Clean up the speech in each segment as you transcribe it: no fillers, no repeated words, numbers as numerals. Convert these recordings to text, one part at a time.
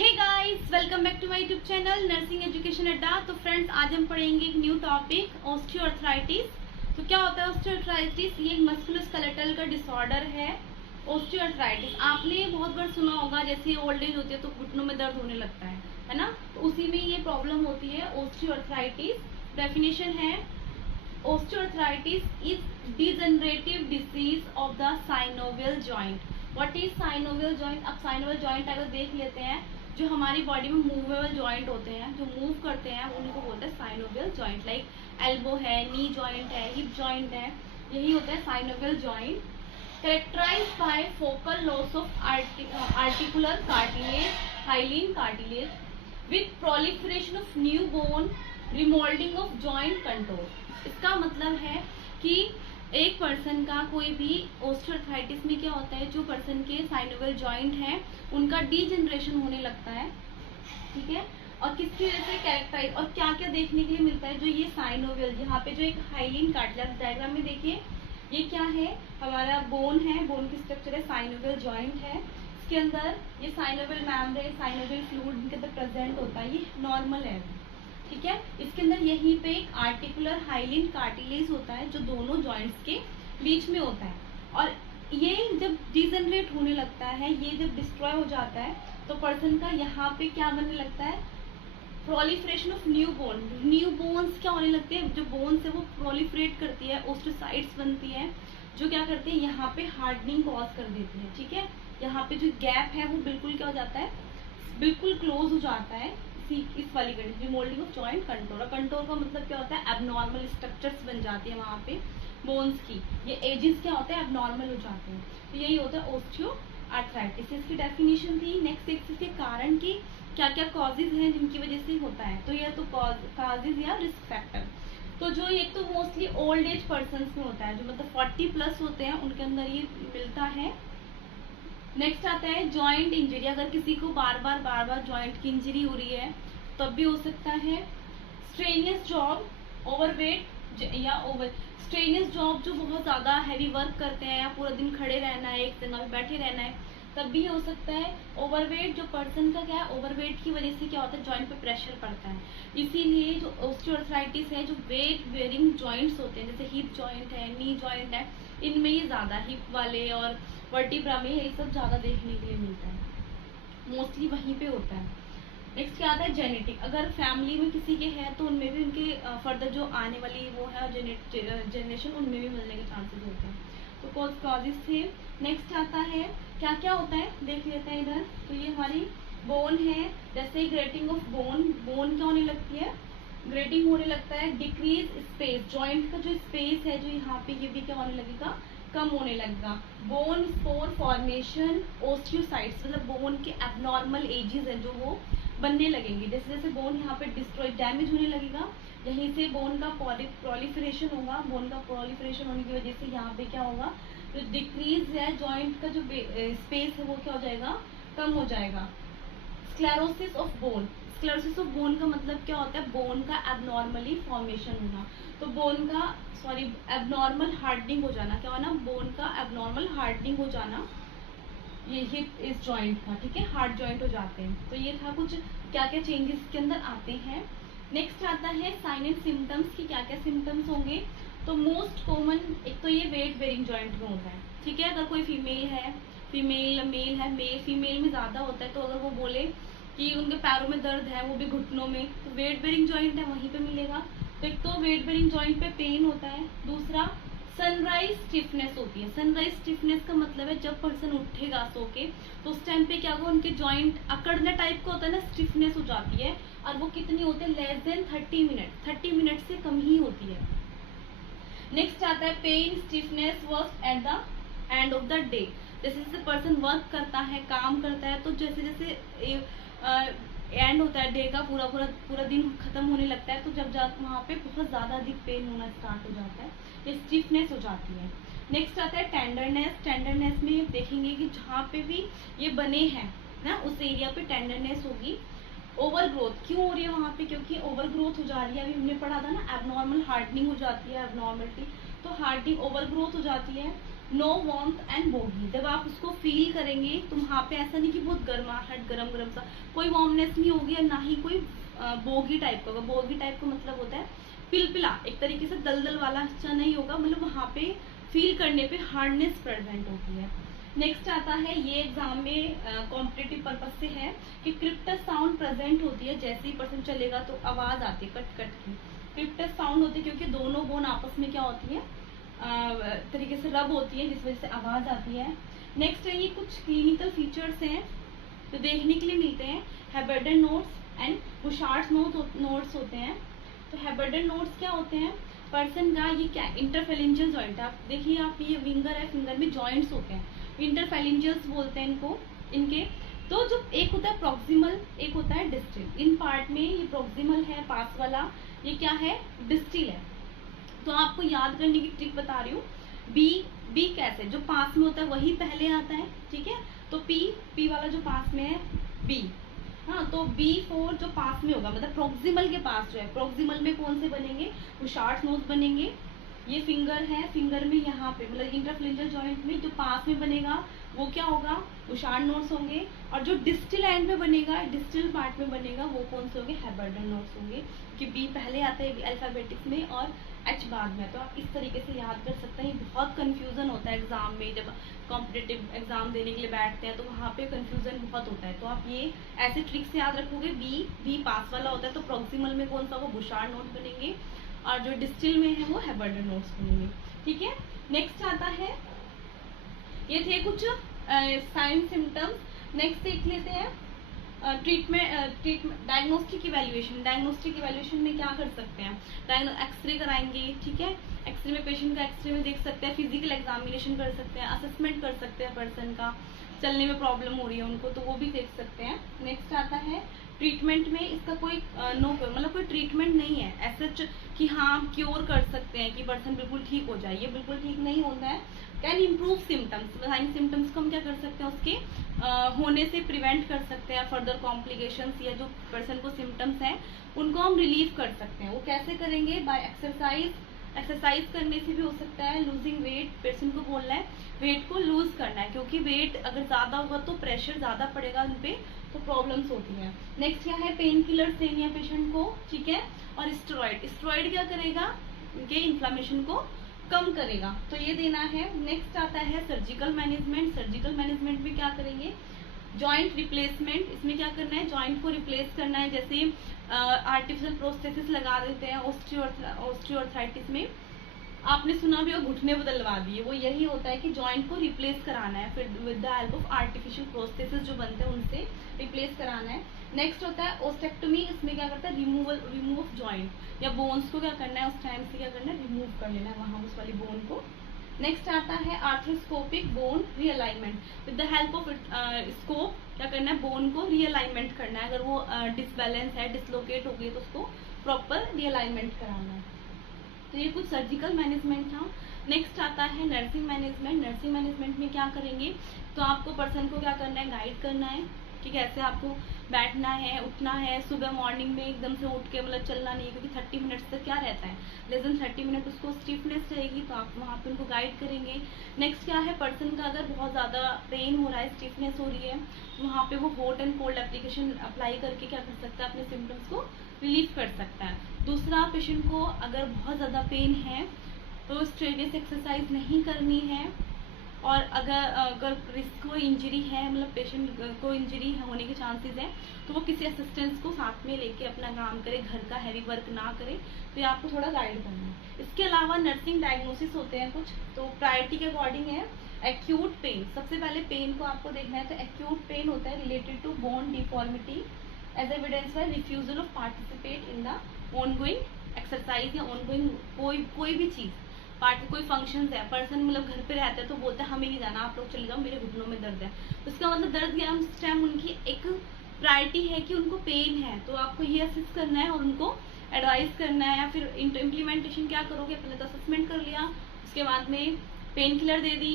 Hey guys, welcome back to my YouTube channel nursing education Adda. तो friends, आज हम पढ़ेंगे एक न्यू टॉपिक, ऑस्टियोआर्थराइटिस। तो क्या होता है ऑस्टियोआर्थराइटिस? ये एक मस्कुलोस्केलेटल का डिसऑर्डर है। ऑस्टियोआर्थराइटिस आपने बहुत बार सुना होगा, जैसे ओल्ड एज होती है तो घुटनों में दर्द होने लगता है ना। तो उसी में ये प्रॉब्लम होती है ऑस्टियोआर्थराइटिस। डेफिनेशन है, osteoarthritis is degenerative disease of the synovial joint. What is synovial joint? अब साइनोवियल जॉइंट अगर देख लेते हैं, जो हमारी बॉडी में मूवेबल जॉइंट होते हैं, जो मूव करते हैं, उनको बोलते हैं साइनोवियल जॉइंट। लाइक एल्बो है, नी जॉइंट है, हिप जॉइंट है, यही होता है synovial joint. Characterised by focal loss of articular cartilage, hyaline cartilage with proliferation of new bone, remodelling of joint control. इसका मतलब है कि एक पर्सन का कोई भी ऑस्टियोआर्थराइटिस में क्या होता है, जो पर्सन के साइनोवियल जॉइंट है उनका डीजनरेशन होने लगता है, ठीक है। और किसकी वजह से कैरेक्टराइज, और क्या क्या देखने के लिए मिलता है, जो ये साइनोवियल, यहाँ पे जो एक हाइलिन कार्टिलेज, डायग्राम में देखिए ये क्या है, हमारा बोन है, बोन की स्ट्रक्चर है, साइनोवियल जॉइंट है, इसके अंदर ये साइनोवियल मेम्ब्रेन, साइनोवियल फ्लूइड इनके अंदर प्रेजेंट होता है, ये नॉर्मल है, ठीक है। इसके अंदर यहीं पे एक आर्टिकुलर हाइलिन कार्टिलेज होता है, जो दोनों जॉइंट्स के बीच में होता है। और ये जब डिजेनरेट होने लगता है, ये जब डिस्ट्रॉय हो जाता है, तो पर्सन का यहाँ पे क्या बनने लगता है, proliferation of new bone. New bones क्या होने लगते हैं, जो बोन्स है वो प्रोलिफरेट करती है, ओस्टोसाइट्स बनती है, जो क्या करते हैं यहाँ पे हार्डनिंग कॉज कर देती है, ठीक है। यहाँ पे जो गैप है वो बिल्कुल क्या हो जाता है, बिल्कुल क्लोज हो जाता है इस वाली condition, remoulding of joint control. Control का मतलब क्या होता है, एबनॉर्मल स्ट्रक्चर्स बन जाती है वहाँ पे बोन्स की, ये एजेस क्या होते हैं, एबनॉर्मल हो जाते हैं। तो यही होता है ऑस्टियोआर्थराइटिस। इसकी डेफिनेशन थी। नेक्स्ट इसके कारण की क्या क्या कॉजेज हैं जिनकी वजह से होता है, तो यह तो कॉजेज या रिस्क फैक्टर। तो जो एक तो मोस्टली ओल्ड एज पर्सन में होता है, जो मतलब 40+ होते हैं, उनके अंदर ये मिलता है। नेक्स्ट आता है जॉइंट इंजरी। अगर किसी को बार बार जॉइंट की इंजरी हो रही है तब भी हो सकता है। स्ट्रेनियस जॉब, ओवरवेट या स्ट्रेनियस जॉब, जो बहुत ज्यादा हैवी वर्क करते हैं या पूरा दिन खड़े रहना है, एक जगह पे बैठे रहना है, तब भी हो सकता है। ओवरवेट, जो पर्सन का क्या है, ओवरवेट की वजह से क्या होता है, जॉइंट पे प्रेशर पड़ता है। इसीलिए जो ऑस्टियोआर्थराइटिस है, जो वेट बेयरिंग जॉइंट्स होते हैं, जैसे हिप जॉइंट है, नी जॉइंट है, इनमें ये ज्यादा, हिप वाले और वर्टिब्रा में ये सब ज्यादा देखने के लिए मिलता है, मोस्टली वहीं पे होता है। नेक्स्ट क्या आता है, जेनेटिक। अगर फैमिली में किसी के है तो उनमें भी उनके फर्दर जो आने वाली वो है जनरेशन, उनमें भी मिलने के चांसेस होते हैं। तो कॉजेज थे। नेक्स्ट आता है क्या क्या होता है, देख लेते हैं इधर। तो ये हमारी बोन है, जैसे ग्रेटिंग ऑफ बोन, बोन क्या होने लगती है, ग्रेटिंग होने लगता है। डिक्रीज स्पेस, जॉइंट का जो स्पेस है, जो यहाँ पे, ये भी क्या होने लगेगा, कम होने लगेगा। बोन स्पोर फॉर्मेशन, ओस्टियोसाइट्स, मतलब बोन के एबनॉर्मल एजेस हैं जो वो बनने लगेंगे। जैसे जैसे बोन यहाँ पे डिस्ट्रॉय, डैमेज होने लगेगा, यहीं से बोन का प्रोलिफरेशन होगा। बोन का प्रोलिफरेशन होने की वजह से यहाँ पे क्या होगा, जो डिक्रीज है जॉइंट का जो स्पेस है वो क्या हो जाएगा, कम हो जाएगा। Sclerosis of bone, sclerosis of bone का मतलब क्या होता है, बोन का एबनॉर्मली फॉर्मेशन होना। तो बोन का एबनॉर्मल हार्डनिंग हो जाना, क्या होना, बोन का एबनॉर्मल हार्डनिंग हो जाना, ये हिप इस जॉइंट का, ठीक है, हार्ड जॉइंट हो जाते हैं। तो ये था कुछ क्या क्या चेंजेस के अंदर आते हैं। नेक्स्ट आता है साइन एंड सिम्टम्स की, क्या क्या सिम्टम्स होंगे। तो मोस्ट कॉमन, एक तो ये वेट बेरिंग जॉइंट में होता है, ठीक है। अगर कोई फीमेल है, फीमेल मेल है, मेल फीमेल में ज्यादा होता है, तो अगर वो बोले कि उनके पैरों में दर्द है, वो भी घुटनों में, तो वेट बेरिंग जॉइंट है, वहीं पे मिलेगा। तो एक तो वेट बेरिंग जॉइंट पे पेन होता है। दूसरा सनराइज स्टिफनेस होती है। सनराइज स्टिफनेस का मतलब है जब पर्सन उठेगा सो के, तो उस टाइम पे क्या होगा, उनके जॉइंट अकड़ने टाइप का होता है ना, स्टिफनेस हो जाती है। और वो कितनी होती है, लेस देन 30 मिनट, 30 मिनट से कम ही होती है। नेक्स्ट आता है pain, stiffness work at the end of the day. जैसे जैसे पर्सन वर्क करता है, काम करता है, तो जैसे जैसे एंड होता है डे का, पूरा दिन खत्म होने लगता है, तो जब जाकर वहाँ पे बहुत ज़्यादा अधिक पेन होना स्टार्ट हो जाता है, ये स्टिफनेस हो जाती है। नेक्स्ट आता है टेंडरनेस। टेंडरनेस में देखेंगे कि जहाँ पे भी ये बने हैं ना, उस एरिया पे टेंडरनेस होगी। ओवर ग्रोथ क्यों हो रही है वहाँ पे, क्योंकि ओवर ग्रोथ हो जा रही है। अभी हमने पढ़ा था ना, एबनॉर्मल हार्डनिंग हो जाती है, एबनॉर्मलिटी, तो हार्डनिंग ओवर ग्रोथ हो जाती है। No warmth and boggy. जब आप उसको फील करेंगे तो वहाँ पे ऐसा नहीं कि बहुत गर्माहट गरम गरम सा, कोई वार्मनेस नहीं होगी और ना ही कोई बोगी टाइप का होगा। बोगी टाइप का मतलब होता है पिलपिला, एक तरीके से दलदल वाला अच्छा नहीं होगा, मतलब वहाँ पे फील करने पे हार्डनेस प्रेजेंट होती है। नेक्स्ट आता है, ये एग्जाम में कॉम्पिटेटिव पर्पज से है कि क्रिप्टस साउंड प्रेजेंट होती है, जैसे ही पर्सन चलेगा तो आवाज आती है कट कट की, क्रिप्टस साउंड होती है क्योंकि दोनों बोन आपस में क्या होती है तरीके से रब होती है, जिस वजह से आवाज आती है। नेक्स्ट है, ये कुछ क्लिनिकल फीचर्स हैं जो देखने के लिए मिलते हैं। हेबर्डन नोट्स एंड बुशार्ड्स नोट्स होते हैं। तो हेबर्डन नोट्स क्या होते हैं, पर्सन का ये क्या इंटरफेरेंजियल जॉइंट, आप देखिए आप ये फिंगर है, फिंगर में जॉइंट्स होते हैं, इंटरफेरेंजियल्स बोलते हैं इनको, इनके। तो जो एक होता है प्रॉक्सिमल, एक होता है डिस्टल। इन पार्ट में ये प्रॉक्सिमल है पास वाला, ये क्या है डिस्टल है। तो आपको याद करने की ट्रिक बता रही हूँ। बी कैसे, जो पास में होता है वही पहले आता है, ठीक है। तो पी वाला जो पास में है बी, हाँ, तो B4 जो पास में होगा, मतलब प्रोक्सिमल के पास जो है, प्रोक्सिमल में कौन से बनेंगे, वो शार्ट नोज बनेंगे। ये फिंगर है, फिंगर में यहाँ पे मतलब इंटरफेरेंजियल जॉइंट में जो पास में बनेगा वो क्या होगा, वो शार्ट नोट्स होंगे। और जो डिस्टल एंड में बनेगा, डिस्टल पार्ट में बनेगा, वो कौन से होंगे, हेबर्डन नोट्स होंगे, कि बी पहले आता है अल्फाबेटिक्स में और एच बाद में। तो आप इस तरीके से याद कर सकते हैं। बहुत कंफ्यूजन होता है एग्जाम में, जब कॉम्पिटिटिव एग्जाम देने के लिए बैठते हैं तो वहाँ पे कंफ्यूजन बहुत होता है। तो आप ये ऐसे ट्रिक से याद रखोगे, बी पास वाला होता है तो प्रोक्सिमल में कौन सा होगा, बुशार्ड नोट बनेंगे, और जो डिस्टिल में है वो हेबर्डन नोट्स बनेंगे, ठीक है। नेक्स्ट आता है, ये थे कुछ साइन सिम्टम्स। नेक्स्ट देख लेते हैं treatment diagnostic evaluation. Diagnostic evaluation में क्या कर सकते हैं, एक्सरे कराएंगे, ठीक है। एक्सरे में पेशेंट का एक्सरे में देख सकते हैं, फिजिकल एग्जामिनेशन कर सकते हैं, असेसमेंट कर सकते हैं, पर्सन का चलने में प्रॉब्लम हो रही है उनको, तो वो भी देख सकते हैं। नेक्स्ट आता है ट्रीटमेंट में, इसका कोई मतलब कोई ट्रीटमेंट नहीं है ऐसा कि हाँ हम क्योर कर सकते हैं कि पर्सन बिल्कुल ठीक हो जाए, ये बिल्कुल ठीक नहीं होता है। Can improve symptoms, sign symptoms को हम क्या कर सकते हैं, उसके होने से प्रिवेंट कर सकते हैं, फर्दर कॉम्प्लिकेशंस या जो पर्सन को सिम्टम्स हैं उनको हम रिलीव कर सकते हैं। वो कैसे करेंगे, बाय एक्सरसाइज, एक्सरसाइज करने से भी हो सकता है। लूजिंग वेट, पर्सन को बोलना है वेट को लूज करना है, क्योंकि वेट अगर ज्यादा होगा तो प्रेशर ज्यादा पड़ेगा उन पे, तो प्रॉब्लम्स होती हैं। नेक्स्ट क्या है, पेन किलर्स देनी है पेशेंट को, ठीक है। और स्टेरॉइड, स्टेरॉइड क्या करेगा, उनके इन्फ्लामेशन को कम करेगा, तो ये देना है। नेक्स्ट आता है सर्जिकल मैनेजमेंट। सर्जिकल मैनेजमेंट में क्या करेंगे, जॉइंट रिप्लेसमेंट, इसमें क्या करना है, जॉइंट को रिप्लेस करना है। जैसे आर्टिफिशियल प्रोस्थेसिस लगा देते हैं ऑस्टियोआर्थराइटिस में, आपने सुना भी हो घुटने बदलवा दिए, वो यही होता है कि जॉइंट को रिप्लेस कराना है, फिर with the help of artificial prosthesis जो बनते हैं उनसे रिप्लेस कराना है। नेक्स्ट होता है ओस्टेक्टोमी, इसमें क्या करता है, रिमूव जॉइंट या बोन्स को क्या करना है, उस टाइम से क्या करना है, रिमूव कर लेना है वहाँ उस वाली बोन को। नेक्स्ट आता है arthroscopic bone realignment, with the help of scope क्या करना है, बोन को रीअलाइनमेंट करना है। अगर वो डिसबैलेंस है, डिसलोकेट हो गई, तो उसको प्रॉपर रीअलाइनमेंट कराना है। तो ये कुछ सर्जिकल मैनेजमेंट था। नेक्स्ट आता है नर्सिंग मैनेजमेंट। नर्सिंग मैनेजमेंट में क्या करेंगे, तो आपको पर्सन को क्या करना है, गाइड करना है कि कैसे आपको बैठना है, उठना है। सुबह मॉर्निंग में एकदम से उठ के मतलब चलना नहीं है, क्योंकि 30 मिनट्स तक क्या रहता है, लेस देन 30 मिनट उसको स्टिफनेस रहेगी, तो आप वहाँ पे उनको गाइड करेंगे। नेक्स्ट क्या है, पर्सन का अगर बहुत ज़्यादा पेन हो रहा है, स्टिफनेस हो रही है, तो वहाँ पे वो hot and cold application apply करके क्या कर सकता है, अपने सिम्टम्स को रिलीव कर सकता है। दूसरा, पेशेंट को अगर बहुत ज़्यादा पेन है तो स्ट्रेनियस एक्सरसाइज नहीं करनी है, और अगर रिस्क को इंजरी है, मतलब पेशेंट को इंजरी होने के चांसेस हैं, तो वो किसी असिस्टेंस को साथ में लेके अपना काम करे, घर का हैवी वर्क ना करे, तो ये आपको थोड़ा गाइड करना है। इसके अलावा नर्सिंग डायग्नोसिस होते हैं कुछ, तो प्रायोरिटी के अकॉर्डिंग है। एक्यूट पेन, सबसे पहले पेन को आपको देखना है, तो एक्यूट पेन होता है related to bone deformity as evidence by refusal of participate in the ongoing exercise या ऑनगोइंग कोई भी चीज़, कोई फंक्शन है, पर्सन मतलब घर पे रहता है तो बोलता है हमें नहीं जाना, आप लोग चले जाओ, मेरे घुटनों में दर्द है। तो इसका मतलब दर्द या उस टाइम उनकी एक प्रायोरिटी है कि उनको पेन है, तो आपको ये असिस्ट करना है और उनको एडवाइस करना है। या फिर इम्प्लीमेंटेशन क्या करोगे, पहले तो असेसमेंट कर लिया, उसके बाद में पेन किलर दे दी,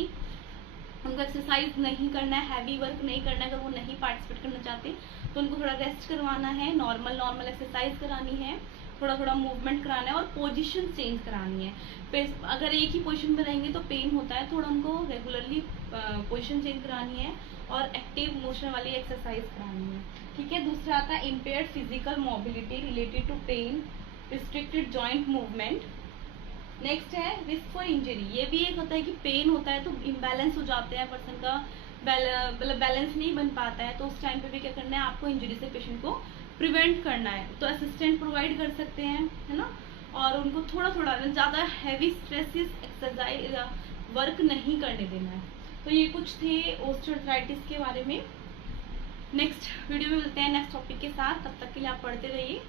उनको एक्सरसाइज नहीं करना है, हैवी वर्क नहीं करना है। अगर वो नहीं पार्टिसिपेट करना चाहते तो उनको थोड़ा रेस्ट करवाना है, नॉर्मल एक्सरसाइज करानी है, थोड़ा थोड़ा मूवमेंट कराना है और पोजीशन चेंज करानी है। अगर एक ही पोजीशन पे रहेंगे तो पेन होता है, थोड़ा उनको रेगुलरली पोजीशन चेंज करानी है और एक्टिव मोशन वाली एक्सरसाइज करानी है। ठीक है। दूसरा आता है impaired physical mobility related to pain, restricted joint movement. Next है रिस्क फॉर इंजरी। ये भी एक होता है कि पेन होता है तो इम्बैलेंस हो जाते हैं, पर्सन का मतलब बैलेंस नहीं बन पाता है, तो उस टाइम पे भी क्या करना है, आपको इंजरी से पेशेंट को प्रिवेंट करना है। तो असिस्टेंट प्रोवाइड कर सकते हैं, है ना, और उनको थोड़ा थोड़ा ज़्यादा हैवी स्ट्रेसेस एक्सरसाइज वर्क नहीं करने देना है। तो ये कुछ थे ऑस्टियोआर्थराइटिस के बारे में। नेक्स्ट वीडियो में मिलते हैं नेक्स्ट टॉपिक के साथ, तब तक के लिए आप पढ़ते रहिए।